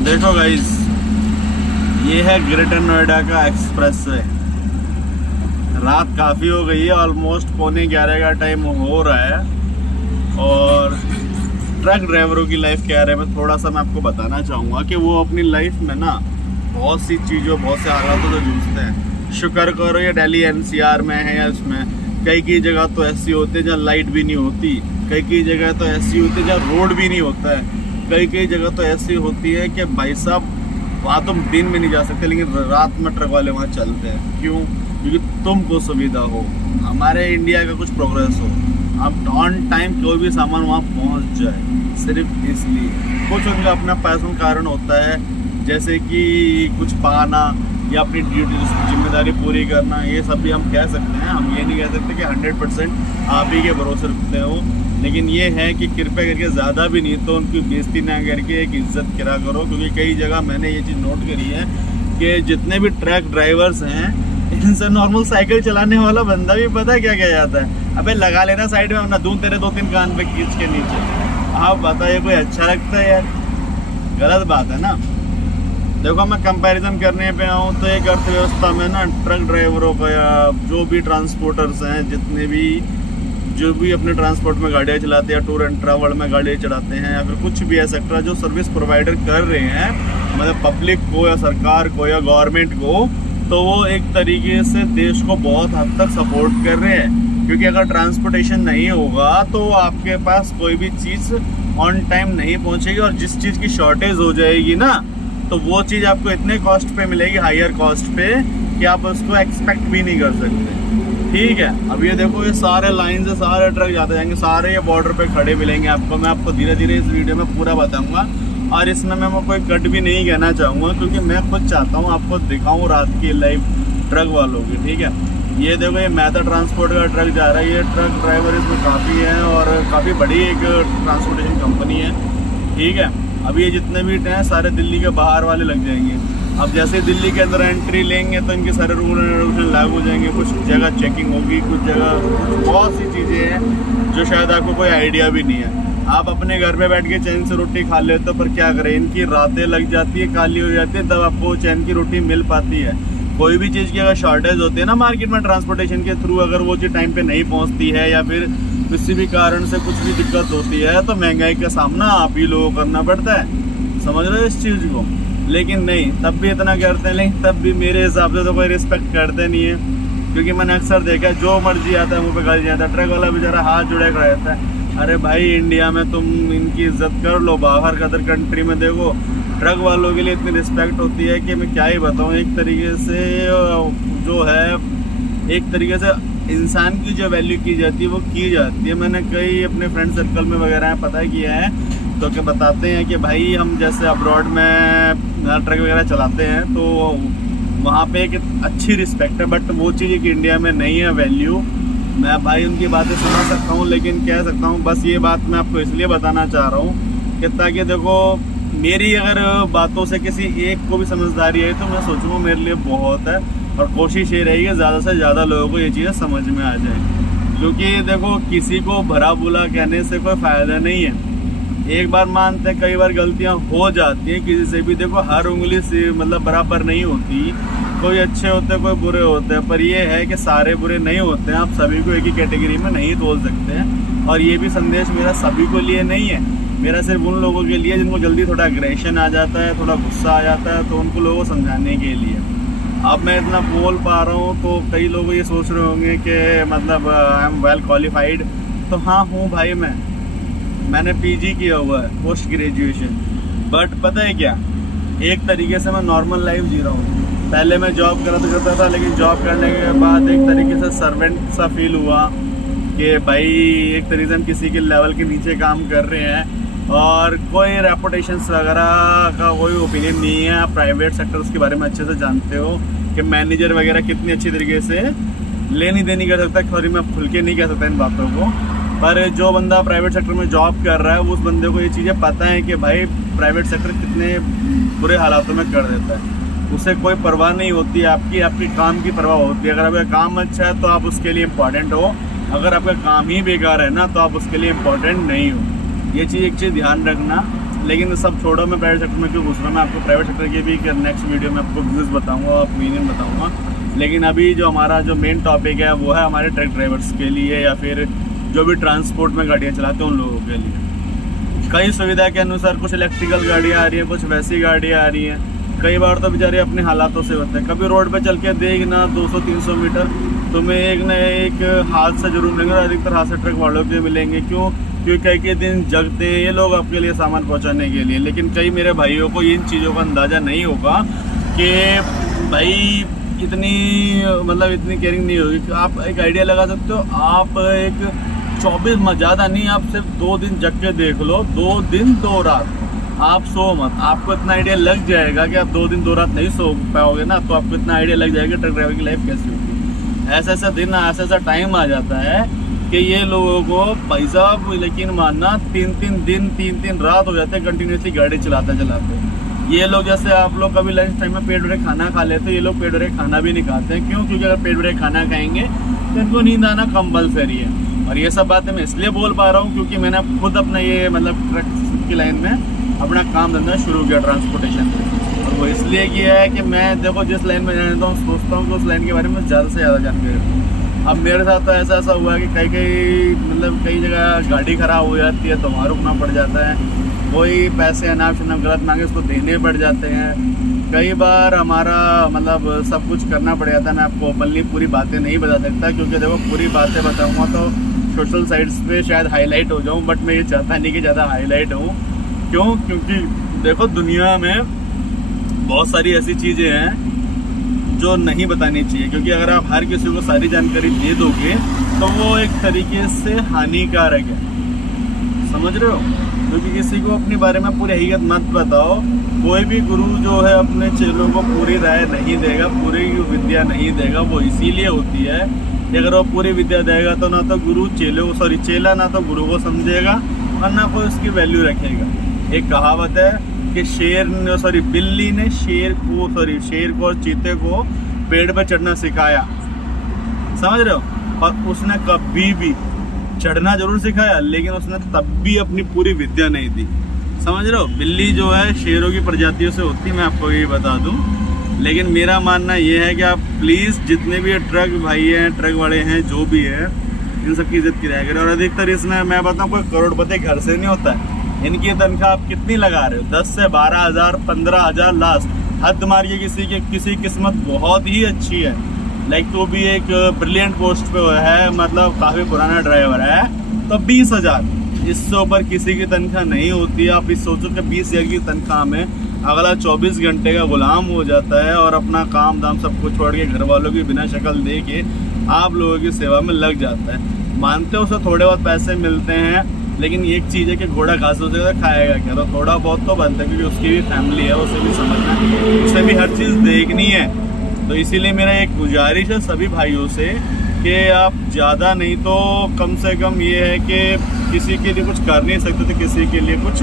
देखो गाइस, ये है ग्रेटर नोएडा का एक्सप्रेस वे। रात काफ़ी हो गई है, ऑलमोस्ट 11:15 का टाइम हो रहा है। और ट्रक ड्राइवरों की लाइफ क्या है, मैं थोड़ा सा मैं आपको बताना चाहूँगा कि वो अपनी लाइफ में ना बहुत सी चीज़ों, बहुत से हालातों से जूझते हैं। शुक्र करो ये दिल्ली एनसीआर में है या इसमें कई जगह तो ऐसी होती है जहाँ लाइट भी नहीं होती, कई जगह तो ऐसी होती है जहाँ रोड भी नहीं होता है, कई जगह तो ऐसी होती है कि भाई साहब वहाँ तुम दिन में नहीं जा सकते, लेकिन रात में ट्रक वाले वहाँ चलते हैं। क्यों? क्योंकि तुमको सुविधा हो, हमारे इंडिया का कुछ प्रोग्रेस हो, अब ऑन टाइम कोई भी सामान वहाँ पहुँच जाए, सिर्फ इसलिए। कुछ उनका अपना पर्सनल कारण होता है, जैसे कि कुछ पाना या अपनी ड्यूटी जिम्मेदारी पूरी करना, ये सब भी हम कह सकते हैं। हम ये नहीं कह सकते कि 100% आप ही के भरोसे रखते हो, लेकिन ये है कि कृपया करके ज़्यादा भी नहीं तो उनकी बेइज्जती ना करके एक इज्जत करा करो। क्योंकि कई जगह मैंने ये चीज़ नोट करी है कि जितने भी ट्रक ड्राइवर्स हैं, इनसे नॉर्मल साइकिल चलाने वाला बंदा भी पता है क्या कह जाता है, अबे लगा लेना साइड में, वरना दूं तेरे 2-3 कान पे खींच के नीचे। आप बताइए कोई अच्छा लगता है यार? गलत बात है ना। देखो मैं कंपैरिजन करने पे आऊँ तो एक अर्थव्यवस्था में ना ट्रक ड्राइवरों का या जो भी ट्रांसपोर्टर्स हैं, जितने भी जो भी अपने ट्रांसपोर्ट में गाड़ियाँ चलाते हैं, टूर एंड ट्रैवल में गाड़ियाँ चलाते हैं, या फिर कुछ भी एक्सेट्रा जो सर्विस प्रोवाइडर कर रहे हैं, मतलब पब्लिक को या सरकार को या गवर्नमेंट को, तो वो एक तरीके से देश को बहुत हद तक सपोर्ट कर रहे हैं। क्योंकि अगर ट्रांसपोर्टेशन नहीं होगा तो आपके पास कोई भी चीज़ ऑन टाइम नहीं पहुँचेगी, और जिस चीज़ की शॉर्टेज हो जाएगी ना, तो वो चीज़ आपको इतने कॉस्ट पे मिलेगी, हायर कॉस्ट पे, कि आप उसको एक्सपेक्ट भी नहीं कर सकते। ठीक है, अब ये देखो, ये सारे लाइन से सारे ट्रक जाते जाएंगे, सारे ये बॉर्डर पे खड़े मिलेंगे आपको। मैं आपको धीरे धीरे इस वीडियो में पूरा बताऊंगा, और इसमें मैं कोई कट भी नहीं कहना चाहूँगा, क्योंकि मैं खुद चाहता हूँ आपको दिखाऊँ रात की लाइव ट्रक वालों की। ठीक है, ये देखो, ये मेहता ट्रांसपोर्ट का ट्रक जा रहा है। ये ट्रक ड्राइवर इसमें काफ़ी है और काफ़ी बड़ी एक ट्रांसपोर्टेशन कंपनी है। ठीक है, अब ये जितने भी हैं सारे दिल्ली के बाहर वाले लग जाएंगे। अब जैसे दिल्ली के अंदर एंट्री लेंगे तो इनके सारे रूल एंड रेगुलेशन लागू हो जाएंगे। कुछ जगह चेकिंग होगी, कुछ जगह बहुत सी चीज़ें हैं जो शायद आपको कोई आइडिया भी नहीं है। आप अपने घर पे बैठ के चैन से रोटी खा लेते हो, पर क्या करें, इनकी रातें लग जाती है, काली हो जाती है, तब आपको चैन की रोटी मिल पाती है। कोई भी चीज़ की अगर शॉर्टेज होती है ना मार्केट में ट्रांसपोर्टेशन के थ्रू, अगर वो चीज़ टाइम पे नहीं पहुंचती है या फिर किसी भी कारण से कुछ भी दिक्कत होती है, तो महंगाई का सामना आप ही लोगों को करना पड़ता है। समझ रहे हो इस चीज़ को? लेकिन नहीं, तब भी इतना करते हैं, लेकिन तब भी मेरे हिसाब से तो कोई रिस्पेक्ट करते नहीं है। क्योंकि मैंने अक्सर देखा है, जो मर्जी आता है मुँह पे गाली जाता है, ट्रक वाला बेचारा हाथ जुड़े खड़ा रहता है। अरे भाई, इंडिया में तुम इनकी इज्जत कर लो, बाहर का अदर कंट्री में देखो ट्रक वालों के लिए इतनी रिस्पेक्ट होती है कि मैं क्या ही बताऊँ। एक तरीके से जो है, एक तरीके से इंसान की जो वैल्यू की जाती है वो की जाती है। मैंने कई अपने फ्रेंड सर्कल में वगैरह पता किया है, तो क्या बताते हैं कि भाई हम जैसे अब्रॉड में ट्रक वगैरह चलाते हैं तो वहाँ पे एक अच्छी रिस्पेक्ट है, बट वो चीज़ कि इंडिया में नहीं है वैल्यू। मैं भाई उनकी बातें सुना सकता हूँ, लेकिन कह सकता हूँ बस ये बात मैं आपको इसलिए बताना चाह रहा हूँ कि ताकि देखो, मेरी अगर बातों से किसी एक को भी समझदारी आई तो मैं सोचूंगा मेरे लिए बहुत है। और कोशिश ये रहेगी ज़्यादा से ज़्यादा लोगों को ये चीज़ें समझ में आ जाए। क्योंकि देखो, किसी को भला बुरा कहने से कोई फ़ायदा नहीं है। एक बार मानते हैं, कई बार गलतियां हो जाती हैं किसी से भी। देखो, हर उंगली से मतलब बराबर नहीं होती, कोई अच्छे होते हैं, कोई बुरे होते हैं, पर ये है कि सारे बुरे नहीं होते हैं। आप सभी को एक ही कैटेगरी में नहीं तोल सकते हैं। और ये भी संदेश मेरा सभी को लिए नहीं है, मेरा सिर्फ उन लोगों के लिए जिनको जल्दी थोड़ा एग्रेशन आ जाता है, थोड़ा गुस्सा आ जाता है, तो उनको लोगों को समझाने के लिए। अब मैं इतना बोल पा रहा हूँ तो कई लोग ये सोच रहे होंगे कि मतलब आई एम वेल क्वालिफाइड। तो हाँ हूँ भाई, मैंने पीजी किया हुआ है, पोस्ट ग्रेजुएशन। बट पता है क्या, एक तरीके से मैं नॉर्मल लाइफ जी रहा हूँ। पहले मैं जॉब करता था, लेकिन जॉब करने के बाद एक तरीके से सर्वेंट सा फील हुआ कि भाई एक तरीके से हम किसी के लेवल के नीचे काम कर रहे हैं, और कोई रेपुटेशंस वगैरह का कोई ओपिनियन नहीं है। आप प्राइवेट सेक्टर्स के बारे में अच्छे से जानते हो कि मैनेजर वगैरह कितनी अच्छी तरीके से लेनी देनी कर सकता है। सॉरी, मैं खुल के नहीं कह सकता इन बातों को, पर जो बंदा प्राइवेट सेक्टर में जॉब कर रहा है उस बंदे को ये चीज़ें पता है कि भाई प्राइवेट सेक्टर कितने बुरे हालातों में कर देता है। उसे कोई परवाह नहीं होती आपकी काम की परवाह होती है। अगर आपका काम अच्छा है तो आप उसके लिए इम्पॉर्टेंट हो, अगर आपका काम ही बेकार है ना तो आप उसके लिए इम्पॉर्टेंट नहीं हो। ये चीज़ एक चीज़ ध्यान रखना। लेकिन सब छोड़ो, मैं प्राइवेट सेक्टर में क्यों घुस रहा हूँ। मैं आपको प्राइवेट सेक्टर की भी नेक्स्ट वीडियो में आपको बिजनेस बताऊँगा, ओपिनियन बताऊँगा। लेकिन अभी जो हमारा जो मेन टॉपिक है वो है हमारे ट्रक ड्राइवर्स के लिए या फिर जो भी ट्रांसपोर्ट में गाड़ियाँ चलाते हैं उन लोगों के लिए। कई सुविधा के अनुसार कुछ इलेक्ट्रिकल गाड़ियाँ आ रही हैं, कुछ वैसी गाड़ियाँ आ रही हैं। कई बार तो बेचारे अपने हालातों से होते हैं। कभी रोड पे चल के देखना 200-300 मीटर तुम्हें एक न एक हादसा जरूर मिलेंगे, और अधिकतर हादसे ट्रक वालों के मिलेंगे। क्यों? क्योंकि कई दिन जगते हैं ये लोग आपके लिए सामान पहुंचाने के लिए। लेकिन कई मेरे भाइयों को इन चीज़ों का अंदाज़ा नहीं होगा कि भाई इतनी मतलब इतनी केयरिंग नहीं होगी। आप एक आइडिया लगा सकते हो, आप एक 24 ज़्यादा नहीं, आप सिर्फ 2 दिन जग के देख लो, 2 दिन 2 रात आप सो मत, आपको इतना आइडिया लग जाएगा कि आप 2 दिन 2 रात नहीं सो पाओगे ना, तो आपको इतना आइडिया लग जाएगा ट्रक ड्राइवर की लाइफ कैसी होगी। ऐसा ऐसा दिन, ऐसा ऐसा टाइम आ जाता है कि ये लोगों को भाई साहब यकीन मानना 3-3 दिन 3-3 रात हो जाते हैं कंटिन्यूसली गाड़ी चलाते चलाते। ये लोग जैसे आप लोग कभी लंच टाइम में पेट भरे खाना खा लेते हैं, ये लोग पेट भरे खाना भी नहीं खाते हैं। क्यों? क्योंकि अगर पेट भरे खाना खाएंगे तो इनको नींद आना कंपलसरी है। और ये सब बातें मैं इसलिए बोल पा रहा हूँ क्योंकि मैंने खुद अपना ये मतलब ट्रक की लाइन में अपना काम धंधा शुरू किया ट्रांसपोर्टेशन में। और वो इसलिए किया है कि मैं देखो जिस लाइन में जाता हूँ सोचता हूँ कि उस लाइन के बारे में ज़्यादा से ज़्यादा जानकारी रखूँ। अब मेरे साथ तो ऐसा हुआ है कि कई जगह गाड़ी ख़राब हो जाती है तो वहाँ रुकना पड़ जाता है। कोई पैसे अनाप शनाप गलत मांगे उसको देने पड़ जाते हैं। कई बार हमारा मतलब सब कुछ करना पड़ जाता है। मैं आपको ओपनली पूरी बातें नहीं बता सकता क्योंकि देखो पूरी बातें बताऊँगा तो सोशल साइट्स पे शायद हाईलाइट हो जाऊँ, बट मैं ये चाहता नहीं कि ज़्यादा हाईलाइट हूँ। क्यों? क्योंकि देखो दुनिया में बहुत सारी ऐसी चीज़ें हैं जो नहीं बतानी चाहिए, क्योंकि अगर आप हर किसी को सारी जानकारी दे दोगे तो वो एक तरीके से हानिकारक है, समझ रहे हो? क्योंकि किसी को अपने बारे में पूरी हकीकत मत बताओ। कोई भी गुरु जो है अपने चेलों को पूरी राय नहीं देगा, पूरी विद्या नहीं देगा। वो इसीलिए होती है कि अगर वो पूरी विद्या देगा तो ना तो चेला ना तो गुरु को समझेगा और ना कोई उसकी वैल्यू रखेगा। एक कहावत है कि बिल्ली ने शेर को और चीते को पेड़ पर चढ़ना सिखाया, समझ रहे हो? और उसने कभी भी चढ़ना जरूर सिखाया लेकिन उसने तब भी अपनी पूरी विद्या नहीं दी, समझ रहे हो? बिल्ली जो है शेरों की प्रजातियों से होती है, मैं आपको ये बता दूं। लेकिन मेरा मानना ये है कि आप प्लीज़ जितने भी ट्रक भाई हैं, ट्रक वाले हैं, जो भी है, इन सब की इज्जत किया करें। और अधिकतर इसमें मैं बताऊँ कोई करोड़पति घर से नहीं होता है। इनकी तनख्वाह आप कितनी लगा रहे हो? 10 से 12,000 15,000 लास्ट। हद मारिए किसी किस्मत बहुत ही अच्छी है, लाइक तो भी एक ब्रिलियंट पोस्ट पे है, मतलब काफ़ी पुराना ड्राइवर है, तो 20,000। इससे ऊपर किसी की तनख्वाह नहीं होती है। आप इस सोचो कि 20,000 की तनख्वाह में अगला 24 घंटे का गुलाम हो जाता है और अपना काम दाम सब कुछ छोड़ के घर वालों की बिना शक्ल दे के आप लोगों की सेवा में लग जाता है। मानते हो उसे थोड़े बहुत पैसे मिलते हैं, लेकिन एक चीज़ है कि घोड़ा घास उसे तो खाएगा क्या? तो थोड़ा बहुत तो बनता है क्योंकि उसकी भी फैमिली है, उसे भी समझना है, उसे भी हर चीज़ देखनी है। तो इसीलिए मेरा एक गुजारिश है सभी भाइयों से कि आप ज़्यादा नहीं तो कम से कम ये है कि किसी के लिए कुछ कर नहीं सकते तो किसी के लिए कुछ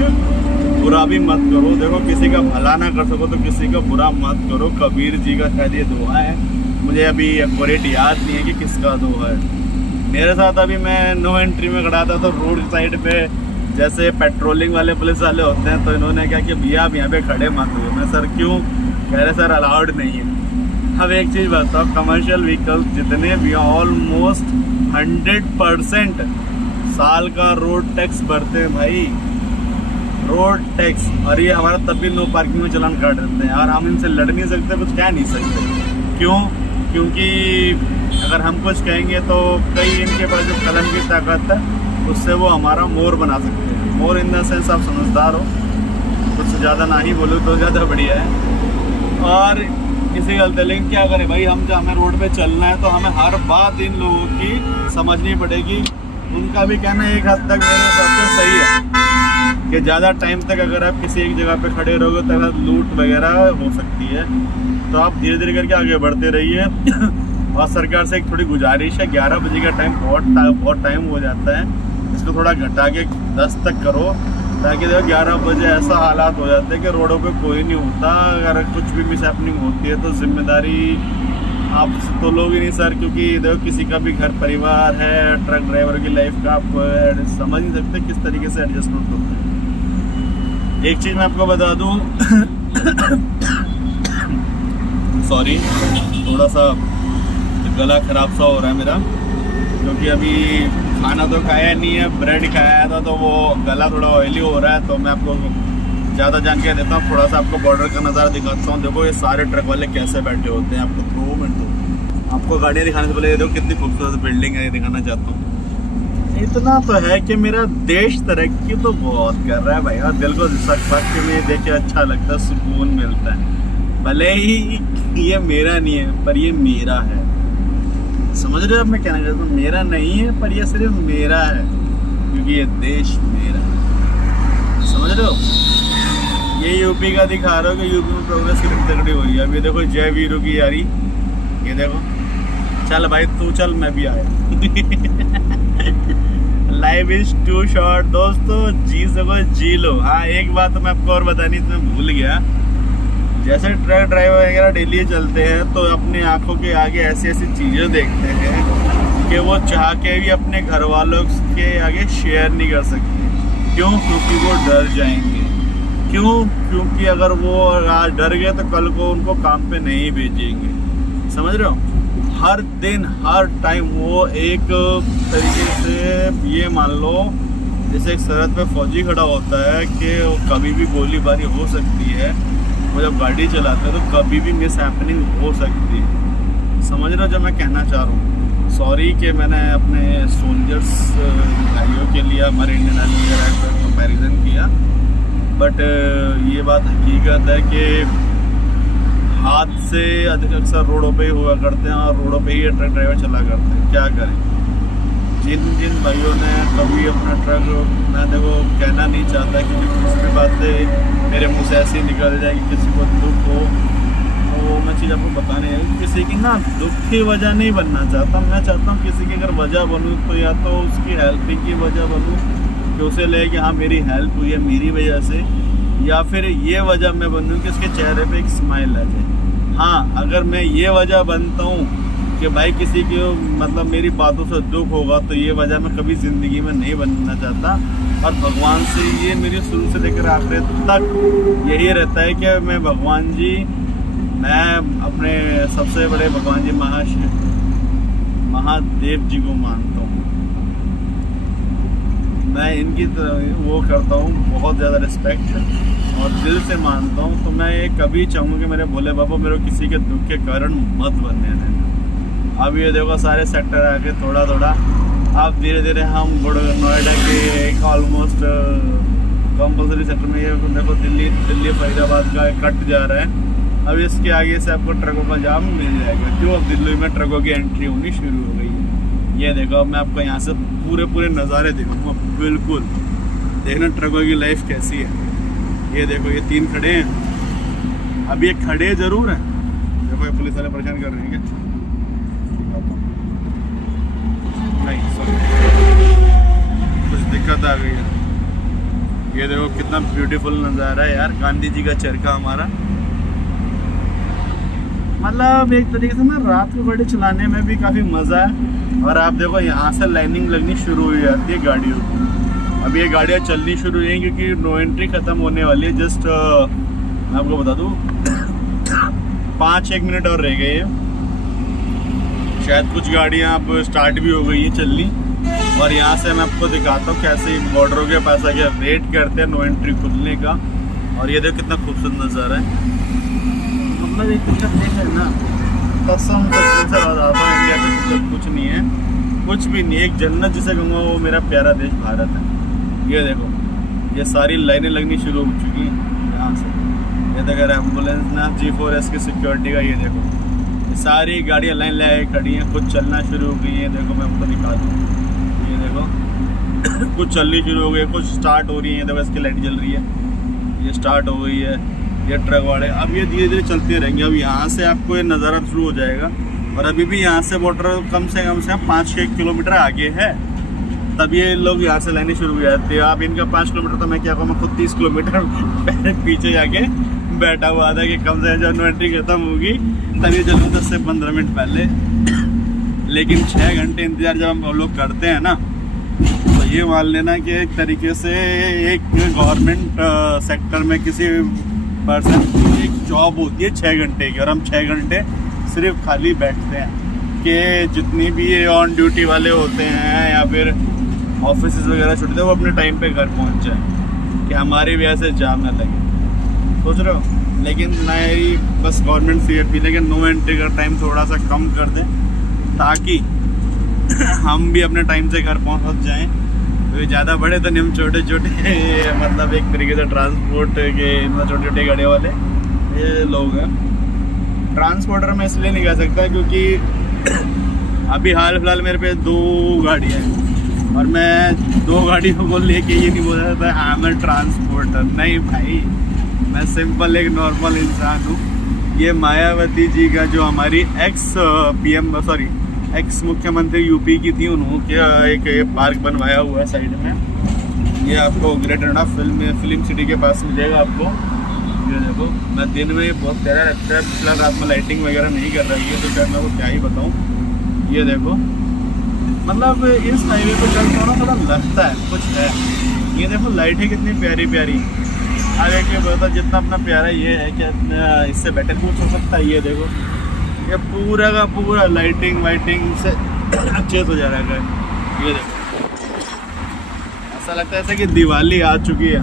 बुरा भी मत करो। देखो किसी का भला ना कर सको तो किसी का बुरा मत करो। कबीर जी का शायद ये दोहा है, मुझे अभी एक्यूरेट याद नहीं है कि किसका दोहा है। मेरे साथ अभी मैं नो एंट्री में खड़ा था तो रोड साइड पे जैसे पेट्रोलिंग वाले पुलिस वाले होते हैं तो इन्होंने क्या कि भैया आप यहाँ पे खड़े मत हो। मैं सर क्यों? कह रहे सर अलाउड नहीं है। अब एक चीज़ बताओ, कमर्शियल व्हीकल्स जितने भी ऑलमोस्ट 100% साल का रोड टैक्स भरते हैं भाई, रोड टैक्स। और ये हमारा तब भी नो पार्किंग में चलान काट देते हैं यार। हम इनसे लड़ नहीं सकते, कुछ कह नहीं सकते। क्यों? क्योंकि अगर हम कुछ कहेंगे तो कई इनके पास जो कलम की ताकत है उससे वो हमारा मोर बना सकते हैं। मोर इन द सेंस आप समझदार हो, कुछ ज़्यादा ना ही बोलो तो ज़्यादा बढ़िया है। और किसी गलती, लेकिन क्या करें भाई, हमें रोड पे चलना है तो हमें हर बात इन लोगों की समझनी पड़ेगी। उनका भी कहना एक हद तक मेरे हिसाब से सही है कि ज़्यादा टाइम तक अगर आप किसी एक जगह पे खड़े रहोगे तो लूट वगैरह हो सकती है। तो आप धीरे धीरे करके आगे बढ़ते रहिए। और सरकार से एक थोड़ी गुजारिश है, 11 बजे का टाइम बहुत टाइम हो जाता है, इसको थोड़ा घटा के 10 तक करो, ताकि देखो 11 बजे ऐसा हालात हो जाते हैं कि रोडों पे कोई नहीं होता। अगर कुछ भी मिसहैपनिंग होती है तो जिम्मेदारी आप तो लोग ही नहीं सर, क्योंकि देखो किसी का भी घर परिवार है, ट्रक ड्राइवर की लाइफ का आप समझ नहीं सकते किस तरीके से एडजस्टमेंट होता है। एक चीज़ मैं आपको बता दूँ सॉरी, थोड़ा सा गला खराब सा हो रहा है मेरा, क्योंकि अभी खाना तो खाया नहीं है, ब्रेड खाया था, तो वो गला थोड़ा ऑयली हो रहा है। तो मैं आपको ज़्यादा जानकारी देता हूँ, थोड़ा सा आपको बॉर्डर का नज़ारा दिखाता हूँ। देखो ये सारे ट्रक वाले कैसे बैठे होते हैं। आपको 2 मिनट आपको गाड़ियाँ दिखाने से पहले ये देखो कितनी खूबसूरत बिल्डिंग है, ये दिखाना चाहता हूँ। इतना तो है कि मेरा देश तरक्की तो बहुत कर रहा है भाई, और दिल को वाकई में देख के अच्छा लगता है, सुकून मिलता है। भले ही ये मेरा नहीं है, पर ये मेरा है। समझ रहे हो अब मैं कहना चाहता हूँ? मेरा नहीं है, पर ये सिर्फ मेरा है, क्योंकि ये देश मेरा है। समझ रहे हो? ये यूपी का दिखा रहा हो कि यूपी में प्रोग्रेस कितनी तगड़ी हो रही है। अब ये देखो जय वीरों की यारी, ये देखो। चल भाई तू चल, मैं भी आया। लाइफ इज टू शॉर्ट दोस्तों, जी सको जी लो। हाँ एक बात तो मैं आपको और बतानी इसमें भूल गया। जैसे ट्रक ड्राइवर वगैरह डेली चलते हैं तो अपनी आंखों के आगे ऐसी ऐसी चीज़ें देखते हैं कि वो चाह के भी अपने घर वालों के आगे शेयर नहीं कर सकते। क्यों? क्योंकि वो डर जाएंगे। क्यों? क्योंकि अगर वो आज डर गए तो कल को उनको काम पे नहीं भेजेंगे। समझ रहे हो? हर दिन हर टाइम वो एक तरीके से ये मान लो जैसे एक सरहद पे फौजी खड़ा होता है कि कभी भी गोलीबारी हो सकती है। वो जब गाड़ी चलाते हैं तो कभी भी मिस हैपनिंग हो सकती है। समझ रहे हो जो मैं कहना चाह रहा हूँ? सॉरी कि मैंने अपने सोल्जर्स भाइयों के लिए हमारे इंडियन आर्मी का कंपैरिजन किया, बट ये बात हकीकत है कि हादसे अक्सर रोडों पे ही हुआ करते हैं, और रोडों पे ही ट्रक ड्राइवर चला करते हैं। क्या करें? जिन भाइयों ने कभी अपना ट्रक, मैं देखो कहना नहीं चाहता क्योंकि कुछ भी बातें मेरे मुँह से ऐसी निकल जाए कि किसी को दुख हो, तो मैं चीज़ आपको बताने किसी की ना दुख की वजह नहीं बनना चाहता। मैं चाहता हूँ किसी की अगर वजह बनूँ तो या तो उसकी हेल्पिंग की वजह बनूँ कि उसे लगे कि हाँ मेरी हेल्प हुई है मेरी वजह से, या फिर ये वजह मैं बनूँ कि उसके चेहरे पे एक स्माइल आ जाए। हाँ अगर मैं ये वजह बनता हूँ कि भाई किसी की मतलब मेरी बातों से दुख होगा, तो ये वजह मैं कभी ज़िंदगी में नहीं बनना चाहता। और भगवान से ये मेरी शुरू से लेकर आखिर तक यही रहता है कि मैं भगवान जी, मैं अपने सबसे बड़े भगवान जी महादेव जी को मानता हूँ। मैं इनकी वो करता हूँ बहुत ज़्यादा रिस्पेक्ट और दिल से मानता हूँ। तो मैं ये कभी चाहूँगा कि मेरे भोले बाबा मेरे किसी के दुख के कारण मत बनने देना। अब ये देखो सारे सेक्टर आके थोड़ा थोड़ा अब धीरे धीरे हम नोएडा के एक ऑलमोस्ट कंपल्सरी सेक्टर में, ये देखो दिल्ली फरीदाबाद का कट जा रहा है। अब इसके आगे से आपको ट्रकों का जाम मिल जाएगा। क्यों? अब दिल्ली में ट्रकों की एंट्री होनी शुरू हो गई है। ये देखो अब मैं आपको यहाँ से पूरे नज़ारे दिखाऊंगा। बिल्कुल देखना ट्रकों की लाइफ कैसी है। ये देखो ये 3 खड़े हैं, अब ये खड़े ज़रूर हैं। देखो ये पुलिस वाले परेशान कर रहे हैं क्या? नहीं कुछ दिक्कत आ गई है। ये देखो कितना ब्यूटीफुल नज़ारा है यार, गांधी जी का चरखा हमारा। मतलब एक तरीके से ना रात को गाड़ी चलाने में भी काफ़ी मज़ा है। और आप देखो यहाँ से लाइनिंग लगनी शुरू हो जाती है गाड़ियों की। अब ये गाड़ियाँ चलनी शुरू हुई हैं क्योंकि नो एंट्री ख़त्म होने वाली है। जस्ट मैं आपको बता दूँ 5-1 मिनट और रह गए हैं। शायद कुछ गाड़ियाँ अब स्टार्ट भी हो गई है चलनी। और यहाँ से मैं आपको दिखाता हूँ कैसे बॉर्डरों के पास आके वेट करते हैं नो एंट्री खुलने का। और ये देखो कितना खूबसूरत नज़ारा है। मतलब एक तरीका देख है ना, कसम से बताता हूँ इंडिया से कुछ नहीं है, कुछ भी नहीं। एक जन्नत जिसे कहूँगा वो मेरा प्यारा देश भारत है। ये देखो ये सारी लाइनें लगनी शुरू हो चुकी हैं यहाँ से। ये देखो एम्बुलेंस ना G4S की सिक्योरिटी का, ये देखो ये सारी गाड़ियाँ लाइन लगा खड़ी हैं। कुछ चलना शुरू हो गई है। देखो मैं आपको दिखा दूँ, ये देखो कुछ चलनी शुरू हो गई, कुछ स्टार्ट हो रही है। देखो इसकी लाइट जल रही है, ये स्टार्ट हो गई है। ये ट्रक वाले अब ये धीरे धीरे चलते रहेंगे। अब यहाँ से आपको ये नज़ारा शुरू हो जाएगा। और अभी भी यहाँ से बॉर्डर कम से कम 5-6 किलोमीटर आगे है, तब ये लोग यहाँ से लाइनें शुरू हो जाती है। अब इनका 5 किलोमीटर तो मैं क्या कहूँ, मैं खुद 30 किलोमीटर पीछे जाके बैठा हुआ था कि कम से कम जब एंट्री खत्म होगी तभी चलूँ 10 से 15 मिनट पहले। लेकिन 6 घंटे इंतज़ार जब हम लोग करते हैं ना, तो ये मान लेना कि एक तरीके से एक गवर्नमेंट सेक्टर में किसी पर्सन की एक जॉब होती है 6 घंटे की, और हम 6 घंटे सिर्फ खाली बैठते हैं कि जितनी भी ये ऑन ड्यूटी वाले होते हैं या फिर ऑफिस वगैरह छुट्टी, वो अपने टाइम पे घर पहुंच जाए कि हमारी वजह से जाम ना लगे। सोच रहे हो, लेकिन नई बस गवर्नमेंट से अपील है कि नो एंट्री का टाइम थोड़ा सा कम कर दें ताकि हम भी अपने टाइम से घर पहुंच जाएं। तो ज़्यादा बड़े तो नहीं, हम छोटे छोटे मतलब एक तरीके से ट्रांसपोर्ट के छोटे छोटे गाड़ी वाले ये लोग हैं। ट्रांसपोर्टर मैं इसलिए नहीं कह सकता क्योंकि अभी हाल फिलहाल मेरे पे 2 गाड़ियाँ हैं और मैं 2 गाड़ियों को लेके ये नहीं बोल सकता हाँ मैं ट्रांसपोर्टर, नहीं भाई, मैं सिंपल एक नॉर्मल इंसान हूँ। ये मायावती जी का जो हमारी एक्स मुख्यमंत्री यूपी की थी, उन्होंने एक पार्क बनवाया हुआ है साइड में। ये आपको ग्रेटर नोएडा फिल्म सिटी के पास मिलेगा आपको। ये देखो, मैं दिन में बहुत प्यारा लगता है, फिलहाल रात में लाइटिंग वगैरह नहीं कर रही है तो शायद मैं वो क्या ही बताऊँ। ये देखो, मतलब इस हाईवे पे चलता ना थोड़ा लगता है कुछ है। ये देखो लाइटें कितनी प्यारी प्यारी, आगे के बता जितना अपना प्यारा ये है कि इससे बेटर कुछ हो सकता है। ये देखो, ये पूरा का पूरा लाइटिंग वाइटिंग से अच्छे से हो जा रहा है। ये देखो, ऐसा लगता है ऐसा कि दिवाली आ चुकी है।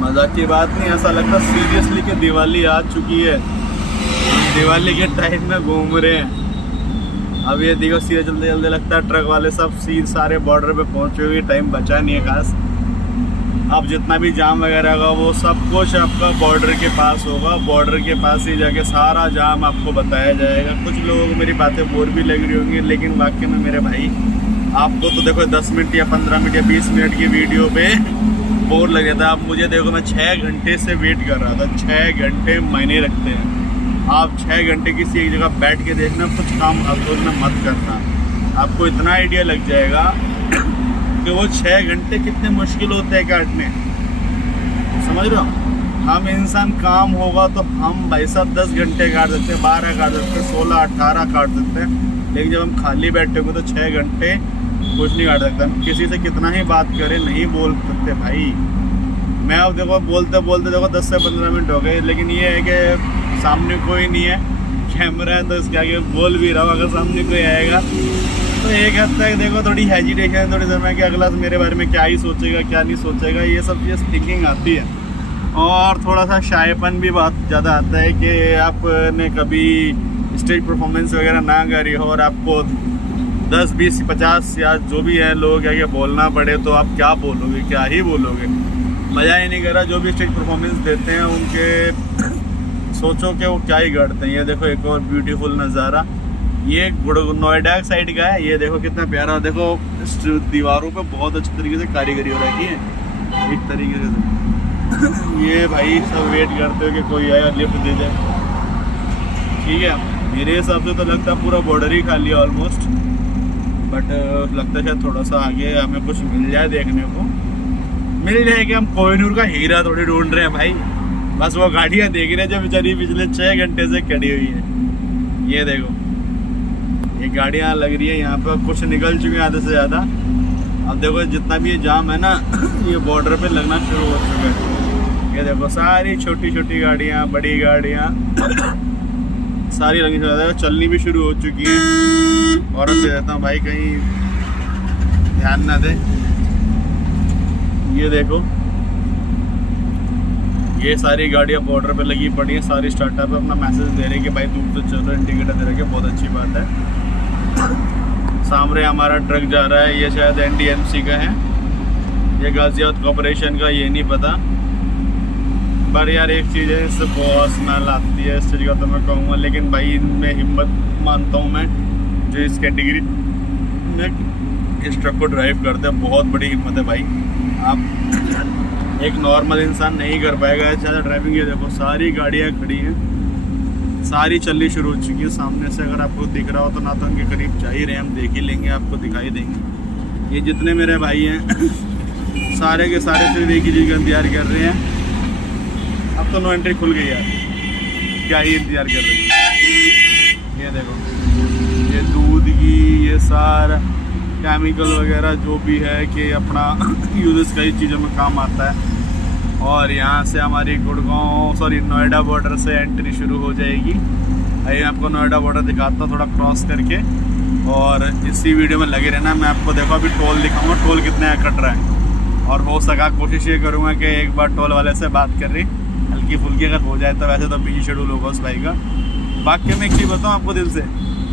मजाक की बात नहीं, ऐसा लगता है सीरियसली कि दिवाली आ चुकी है। दिवाली के टाइम में घूम रहे हैं। अब ये देखो, सीधे जल्दी जल्दी लगता है ट्रक वाले सब सारे बॉर्डर पे पहुंचे हुए, टाइम बचा नहीं है खास। अब जितना भी जाम वगैरह होगा वो सब कुछ आपका बॉर्डर के पास होगा, बॉर्डर के पास ही जाके सारा जाम आपको बताया जाएगा। कुछ लोगों को मेरी बातें बोर भी लग रही होंगी, लेकिन वाकई में मेरे भाई आपको तो देखो 10 मिनट या 15 मिनट या 20 मिनट की वीडियो पे बोर लग जाता है। आप मुझे देखो, मैं 6 घंटे से वेट कर रहा था। 6 घंटे मायने रखते हैं। आप 6 घंटे किसी एक जगह बैठ के देखना, कुछ काम हल्के में मत करना, आपको इतना आइडिया लग जाएगा कि वो 6 घंटे कितने मुश्किल होते हैं काटने। समझ रहे हो? हम इंसान काम होगा तो हम भाई साहब 10 घंटे काट सकते हैं, 12 काट सकते हैं, 16 18 काट सकते हैं, लेकिन जब हम खाली बैठे हुए तो 6 घंटे कुछ नहीं काट सकता। हम किसी से कितना ही बात करें नहीं बोल सकते भाई। मैं अब देखो बोलते बोलते देखो 10 से 15 मिनट हो गए, लेकिन ये है कि सामने कोई नहीं है, कैमरा है तो इसके आगे बोल भी रहा हूँ। अगर सामने कोई आएगा तो एक हद तक देखो थोड़ी हेजिटेशन, थोड़ी समय कि अगला मेरे बारे में क्या ही सोचेगा क्या नहीं सोचेगा, ये सब चीज़ थिंकिंग आती है। और थोड़ा सा शायपन भी बहुत ज़्यादा आता है कि आपने कभी स्टेज परफॉर्मेंस वगैरह ना करी हो और आपको 10 20 50 या जो भी है लोग आगे बोलना पड़े तो आप क्या बोलोगे, क्या ही बोलोगे, मज़ा ही नहीं कर रहा। जो भी स्टेज परफॉर्मेंस देते हैं उनके सोचो कि वो क्या ही करते हैं। ये देखो एक और ब्यूटीफुल नज़ारा, ये नोएडा साइड का है। ये देखो कितना प्यारा, देखो दीवारों पे बहुत अच्छे तरीके से कारीगरी हो रखी है एक तरीके से। ये भाई सब वेट करते हो कि कोई आए और लिफ्ट दे जाए। ठीक है, मेरे हिसाब से तो लगता है पूरा बॉर्डर ही खाली है ऑलमोस्ट, बट लगता है शायद थोड़ा सा आगे हमें कुछ मिल जाए देखने को। मिल जाए कि हम कोहिनूर का हीरा थोड़ी ढूंढ रहे हैं भाई, बस वो गाड़ियाँ देख रहे हैं जो बेचारी पिछले 6 घंटे से खड़ी हुई है। ये देखो, ये गाड़ियाँ लग रही है यहाँ पर, कुछ निकल चुकी हैं आधे से ज़्यादा। अब देखो जितना भी ये जाम है ना ये बॉर्डर पे लगना शुरू हो चुका है। ये देखो सारी छोटी छोटी गाड़ियाँ, बड़ी गाड़ियाँ सारी लगी चलनी भी शुरू हो चुकी हैं। और दे देता हूँ भाई कहीं ध्यान ना दे। ये देखो ये सारी गाड़ियाँ बॉर्डर पे लगी पड़ी हैं, सारी स्टार्टअप पे अपना मैसेज दे रही है कि भाई दूर से चल रहे, इंडिकेटर दे रहे हैं, बहुत अच्छी बात है। सामने हमारा ट्रक जा रहा है, ये शायद NDMC का है, ये गाजियाबाद कॉर्पोरेशन का, ये नहीं पता। पर यार एक चीज़ है, इससे बहुत स्मेल आती है इस चीज़ का तो मैं कहूँगा, लेकिन भाई इनमें हिम्मत मानता हूँ मैं जो इस कैटेगरी में इस ट्रक को ड्राइव करते हैं, बहुत बड़ी हिम्मत है भाई। आप एक नॉर्मल इंसान नहीं कर पाएगा ऐसा ड्राइविंग। ये देखो सारी गाड़ियाँ खड़ी हैं, सारी चलनी शुरू हो चुकी है। सामने से अगर आपको दिख रहा हो तो ना तो उनके करीब जा ही रहे, हम देख ही लेंगे, आपको दिखाई देंगे। ये जितने मेरे भाई हैं सारे के सारे सिर्फ एक ही चीज़ का इंतजार कर रहे हैं। अब तो नो एंट्री खुल गई यार, क्या ही इंतजार कर रहे हैं। ये देखो ये दूध की ये सारा केमिकल वगैरह जो भी है कि अपना यूज़ कई चीज़ों में काम आता है। और यहाँ से हमारी नोएडा बॉर्डर से एंट्री शुरू हो जाएगी। आइए आपको नोएडा बॉर्डर दिखाता हूँ थोड़ा क्रॉस करके, और इसी वीडियो में लगे रहना। मैं आपको देखो अभी टोल दिखाऊंगा, टोल कितने कट रहा है, और हो सका कोशिश ये करूँगा कि एक बार टोल वाले से बात कर रही हल्की फुल्की अगर हो जाए तो। वैसे तो बिजी शेड्यूल होगा उस भाई का। वाकई में एक चीज़ बताऊँ आपको दिल से,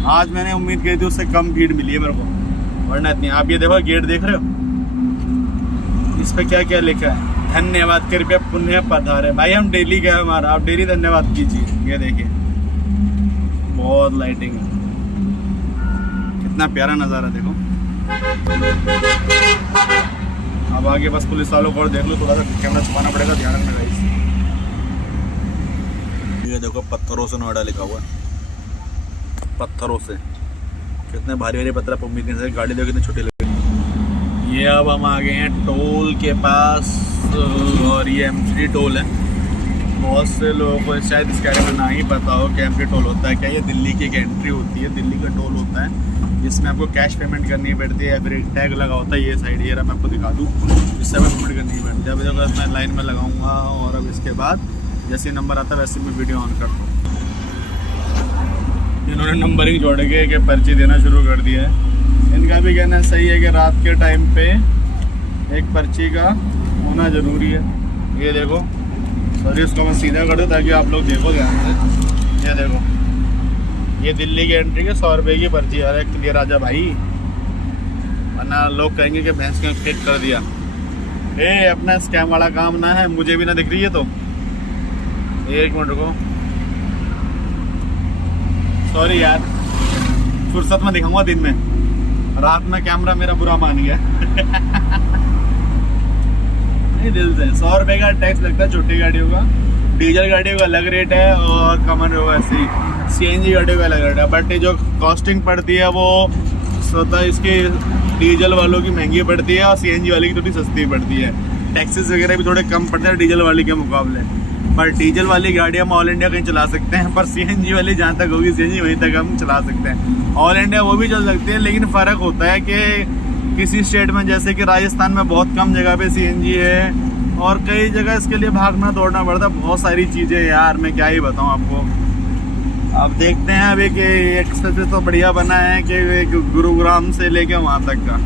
आज मैंने उम्मीद की थी उससे कम भीड़ मिली है मेरे को, वरना इतनी। आप ये देखो गेट देख रहे हो, इस पर क्या क्या लिखा है, धन्यवाद कृपया पुण्य पधारे। भाई हम डेली गए हमारा, आप डेली धन्यवाद कीजिए। ये देखिए बहुत लाइटिंग है, कितना प्यारा नज़ारा देखो। अब आगे बस पुलिस वालों को और देख लो, थोड़ा सा कैमरा छुपाना पड़ेगा, ध्यान रखना गाइस। ये देखो पत्थरों से नोएडा लिखा हुआ है, पत्थरों से, कितने भारी भारी पत्थर। आप उम्मीद नहीं से गाड़ी देखो कितनी छोटी लगी। ये अब हम आ गए हैं टोल के पास, और ये एम3 टोल है। बहुत से लोगों को शायद इसके बारे में ना ही पता हो कि एम3 टोल होता है क्या। ये दिल्ली की एक एंट्री होती है, दिल्ली का टोल होता है, जिसमें आपको कैश पेमेंट करनी पड़ती है या फिर एक टैग लगा होता है। ये साइड ये मैं आपको दिखा दूँ, इससे हमें पेमेंट करनी पड़ती है। अभी देखो मैं लाइन में लगाऊंगा, और अब इसके बाद जैसे नंबर आता है वैसे मैं वीडियो ऑन करता हूँ। इन्होंने नंबरिंग जोड़ के पर्ची देना शुरू कर दिया है। इनका भी कहना सही है कि रात के टाइम पे एक पर्ची का होना ज़रूरी है। ये देखो सॉरी, इसको मैं सीधा कर दूँ ताकि आप लोग देखो ध्यान से। ये देखो, ये दिल्ली की एंट्री के 100 रुपये की पर्ची। अरे क्लियर आ जा भाई, वरना लोग कहेंगे कि भैंस का फेक कर दिया। अपना स्कैम वाला काम ना है, मुझे भी ना दिख रही है तो एक मिनट रुको, सॉरी यार, फुर्सत में दिखाऊंगा दिन में, रात में कैमरा मेरा बुरा मान गया। नहीं दिल से 100 रुपये का टैक्स लगता है छोटी गाड़ियों का, डीजल गाड़ियों का अलग रेट है, और कॉमन ऐसी सीएनजी गाड़ियों का अलग रेट है। बट जो कॉस्टिंग पड़ती है वो स्वतः इसकी डीजल वालों की महंगी पड़ती है, और सीएनजी वाली की थोड़ी सस्ती पड़ती है। टैक्सेस वगैरह भी थोड़े कम पड़ते हैं डीजल वाली के मुकाबले। पर डीजल वाली गाड़ियाँ हम ऑल इंडिया कहीं चला सकते हैं, पर सीएनजी वाली जहाँ तक होगी सीएनजी वहीं तक हम चला सकते हैं। ऑल इंडिया वो भी चल सकती है, लेकिन फ़र्क होता है कि किसी स्टेट में जैसे कि राजस्थान में बहुत कम जगह पे सीएनजी है, और कई जगह इसके लिए भागना दौड़ना पड़ता है। बहुत सारी चीज़ें यार, मैं क्या ही बताऊँ आपको। अब देखते हैं अभी कि एक्सप्रेस तो बढ़िया बना है कि गुरुग्राम से लेके वहाँ तक का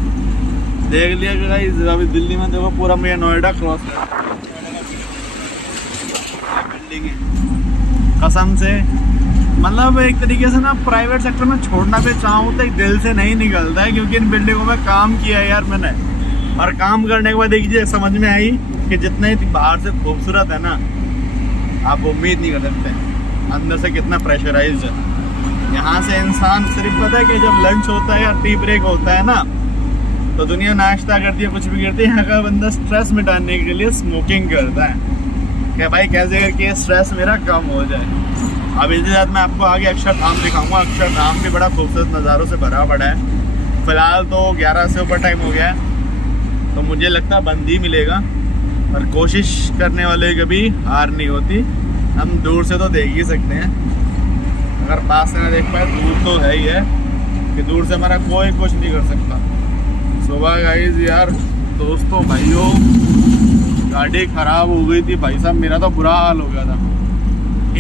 देख लिया कि अभी दिल्ली में देखो पूरा मुझे नोएडा क्रॉस कर बिल्डिंग है कसम से। मतलब एक तरीके से ना प्राइवेट सेक्टर में छोड़ना भी चाहूँ तो एक दिल से नहीं निकलता है, क्योंकि इन बिल्डिंगों में काम किया है यार मैंने, और काम करने के बाद देखिए समझ में आई कि जितना ही बाहर से खूबसूरत है ना, आप उम्मीद नहीं कर सकते अंदर से कितना प्रेशराइज्ड है। यहाँ से इंसान सिर्फ पता है कि जब लंच होता है या टी ब्रेक होता है ना, तो दुनिया नाश्ता करती है, कुछ भी करती है। यहाँ का बंदा स्ट्रेस मिटाने के लिए स्मोकिंग करता है कि भाई कैसे करके स्ट्रेस मेरा कम हो जाए। अब इसके साथ मैं आपको आगे अक्षरधाम दिखाऊंगा। अक्षरधाम भी बड़ा खूबसूरत नज़ारों से भरा पड़ा है। फ़िलहाल तो 11 से ऊपर टाइम हो गया है, तो मुझे लगता है बंद ही मिलेगा, और कोशिश करने वाले कभी हार नहीं होती। हम दूर से तो देख ही सकते हैं, अगर पास से ना देख पाए, दूर तो है ही है कि दूर से हमारा कोई कुछ नहीं कर सकता। सुबह गाइस यार दोस्तों भाइयों, गाड़ी ख़राब हो गई थी भाई साहब, मेरा तो बुरा हाल हो गया था।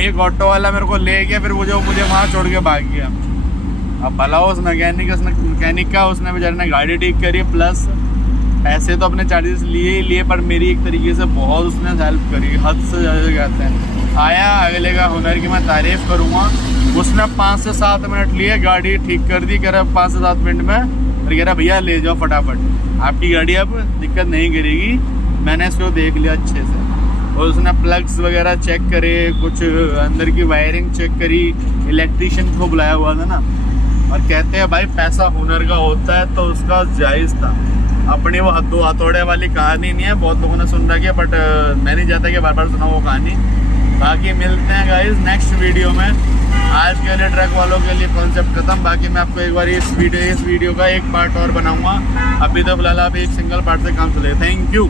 एक ऑटो वाला मेरे को ले गया, फिर मुझे वहाँ छोड़ के भाग गया। अब भला उस मैकेनिक का उसने बेचारे ने गाड़ी ठीक करी, प्लस पैसे तो अपने चार्जेस लिए ही लिए, पर मेरी एक तरीके से बहुत उसने हेल्प करी, हद से ज़्यादा कहते हैं। आया अगले का हुनर की मैं तारीफ़ करूँगा। उसने 5 से 7 मिनट लिए, गाड़ी ठीक कर दी, कह रहा 5 से 7 मिनट में, और कह रहा भैया ले जाओ फटाफट, आपकी गाड़ी अब दिक्कत नहीं करेगी। मैंने इसको देख लिया अच्छे से, और उसने प्लग्स वगैरह चेक करे, कुछ अंदर की वायरिंग चेक करी, इलेक्ट्रीशियन को बुलाया हुआ था ना, और कहते हैं भाई पैसा हुनर का होता है, तो उसका जायज़ था। अपनी वो दो हथौड़े वाली कहानी नहीं है, बहुत लोगों ने सुन रखी है, बट मैं नहीं चाहता कि बार बार सुना वो कहानी। बाकी मिलते हैं गाइस नेक्स्ट वीडियो में। आज के लिए ट्रक वालों के लिए कॉन्सेप्ट खत्म। बाकी मैं आपको एक बार इस वीडियो का एक पार्ट और बनाऊंगा। अभी तो फिलहाल आप एक सिंगल पार्ट से काम चलेगा। Thank you.